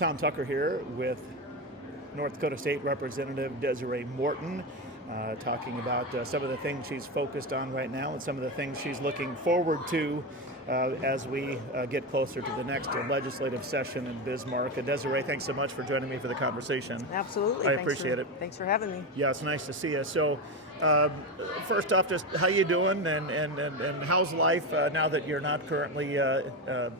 Tom Tucker here with North Dakota State Representative Desiree Morton, talking about some of the things she's focused on right now and some of the things she's looking forward to as we get closer to the next legislative session in Bismarck. Desiree, thanks so much for joining me for the conversation. Absolutely. I appreciate it. Thanks for having me. Yeah, it's nice to see you. So, first off, just how you doing, and how's life now that you're not currently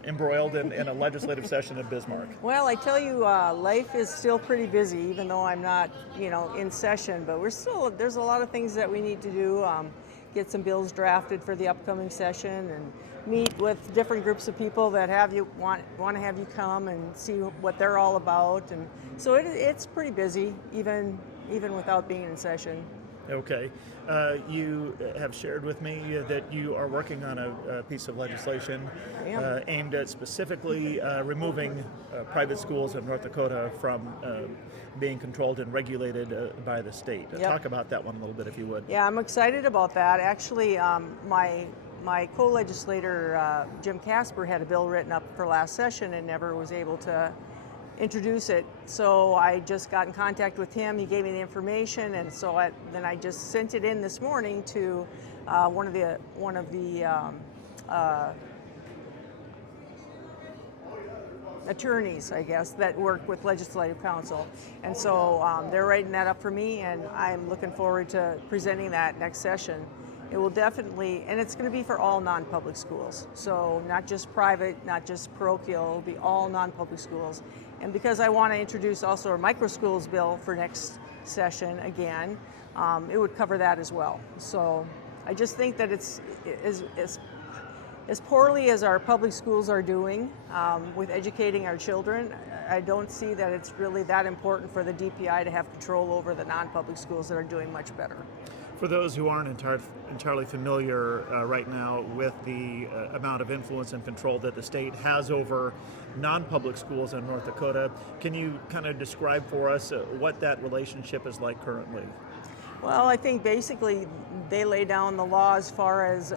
embroiled in a legislative session at Bismarck? Well, I tell you, life is still pretty busy, even though I'm not, in session. But there's a lot of things that we need to do. Get some bills drafted for the upcoming session, and meet with different groups of people that want to have you come and see what they're all about. And so it's pretty busy, even without being in session. Okay. You have shared with me that you are working on a piece of legislation aimed at specifically removing private schools in North Dakota from being controlled and regulated by the state. Yep. Talk about that one a little bit, if you would. Yeah, I'm excited about that. Actually, my co-legislator, Jim Casper, had a bill written up for last session and never was able to introduce it. So I just got in contact with him. He gave me the information, and so then I just sent it in this morning to one of the attorneys, I guess, that work with Legislative Council. And so they're writing that up for me, and I'm looking forward to presenting that next session. It will definitely, and it's going to be for all non-public schools. So not just private, not just parochial, it'll be all non-public schools. And because I want to introduce also a micro schools bill for next session again, it would cover that as well. So I just think that it's as poorly as our public schools are doing with educating our children, I don't see that it's really that important for the DPI to have control over the non-public schools that are doing much better. For those who aren't entirely familiar right now with the amount of influence and control that the state has over non-public schools in North Dakota, can you kind of describe for us what that relationship is like currently? Well, I think basically they lay down the law as far as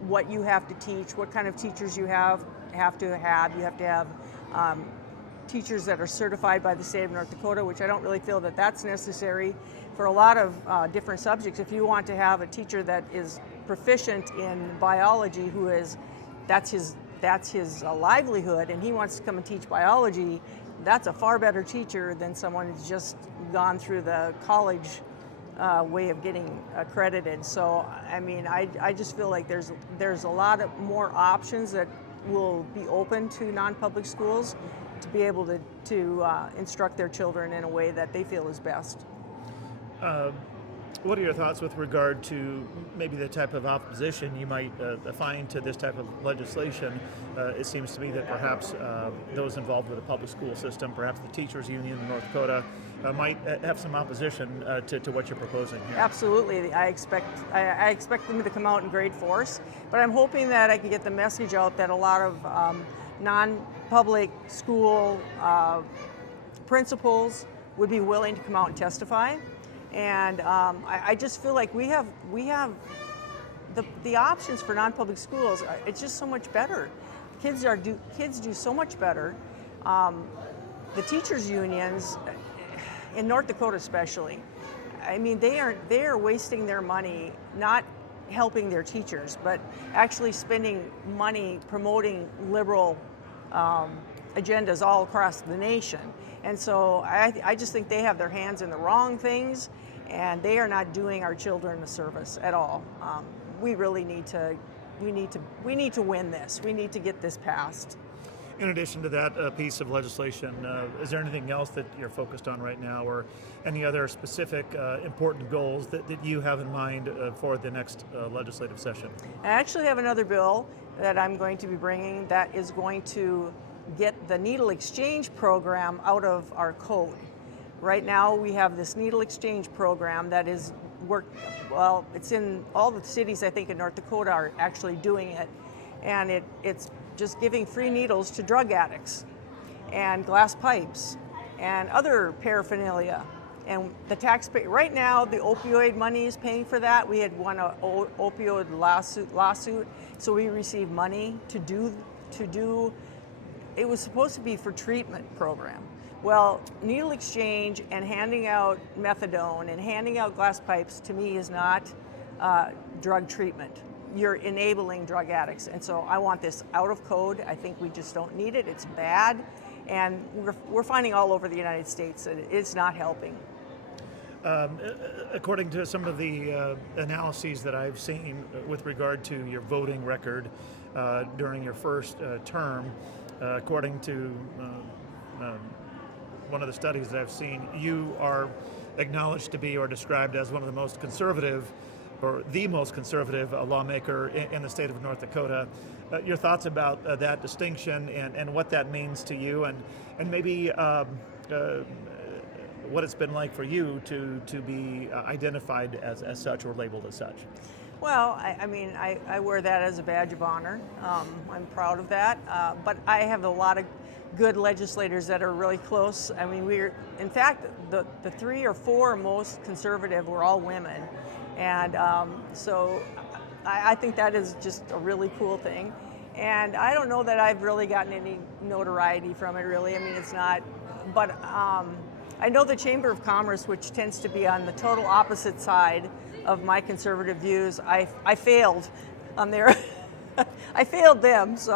what you have to teach, what kind of teachers you have to have. You have to have teachers that are certified by the state of North Dakota, which I don't really feel that that's necessary for a lot of different subjects. If you want to have a teacher that is proficient in biology, that's his livelihood, and he wants to come and teach biology, that's a far better teacher than someone who's just gone through the college way of getting accredited. So, I mean, I just feel like there's a lot of more options that will be open to non-public schools to be able to instruct their children in a way that they feel is best. What are your thoughts with regard to maybe the type of opposition you might find to this type of legislation? It seems to me that perhaps those involved with the public school system, perhaps the teachers union in North Dakota, might have some opposition to what you're proposing here. Absolutely. I expect them to come out in great force, but I'm hoping that I can get the message out that a lot of non-public school principals would be willing to come out and testify. And I just feel like we have the options for non-public schools. It's just so much better. Kids do so much better. The teachers unions in North Dakota, especially, I mean, they are wasting their money not helping their teachers, but actually spending money promoting liberal agendas all across the nation. And so I just think they have their hands in the wrong things, and they are not doing our children a service at all. We really need to win this. We need to get this passed. In addition to that piece of legislation, is there anything else that you're focused on right now, or any other specific important goals that you have in mind for the next legislative session? I actually have another bill that I'm going to be bringing that is going to get the needle exchange program out of our code. Right now we have this needle exchange program that is it's in all the cities, I think, in North Dakota are actually doing it, and it's just giving free needles to drug addicts and glass pipes and other paraphernalia. And the taxpayer, right now, the opioid money is paying for that. We had won an opioid lawsuit, so we receive money to do it was supposed to be for treatment program. Well, needle exchange and handing out methadone and handing out glass pipes to me is not drug treatment. You're enabling drug addicts, and so I want this out of code. I think we just don't need it. It's bad, and we're finding all over the United States that it's not helping. According to some of the analyses that I've seen with regard to your voting record during your first term, according to one of the studies that I've seen, you are acknowledged to be or described as one of the most conservative, or the most conservative lawmaker in the state of North Dakota. Your thoughts about that distinction and what that means to you, and maybe what it's been like for you to be identified as such or labeled as such. Well, I wear that as a badge of honor. I'm proud of that, but I have a lot of good legislators that are really close. I mean, in fact, the 3 or 4 most conservative were all women. And so I think that is just a really cool thing. And I don't know that I've really gotten any notoriety from it, really. I mean, it's not, but I know the Chamber of Commerce, which tends to be on the total opposite side of my conservative views, I failed on their, I failed them. So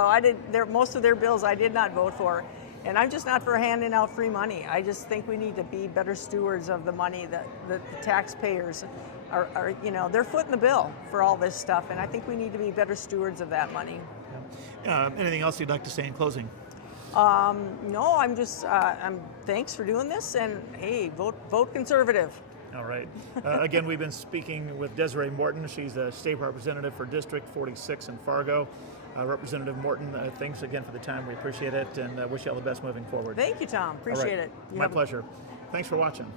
most of their bills I did not vote for. And I'm just not for handing out free money. I just think we need to be better stewards of the money that the taxpayers are, they're footing the bill for all this stuff, and I think we need to be better stewards of that money. Anything else you'd like to say in closing? No, I'm thanks for doing this, and hey, vote conservative. All right. Again, we've been speaking with Desiree Morton. She's a state representative for District 46 in Fargo. Representative Morton, thanks again for the time. We appreciate it, and wish you all the best moving forward. Thank you, Tom. Appreciate it. My pleasure. Thanks for watching.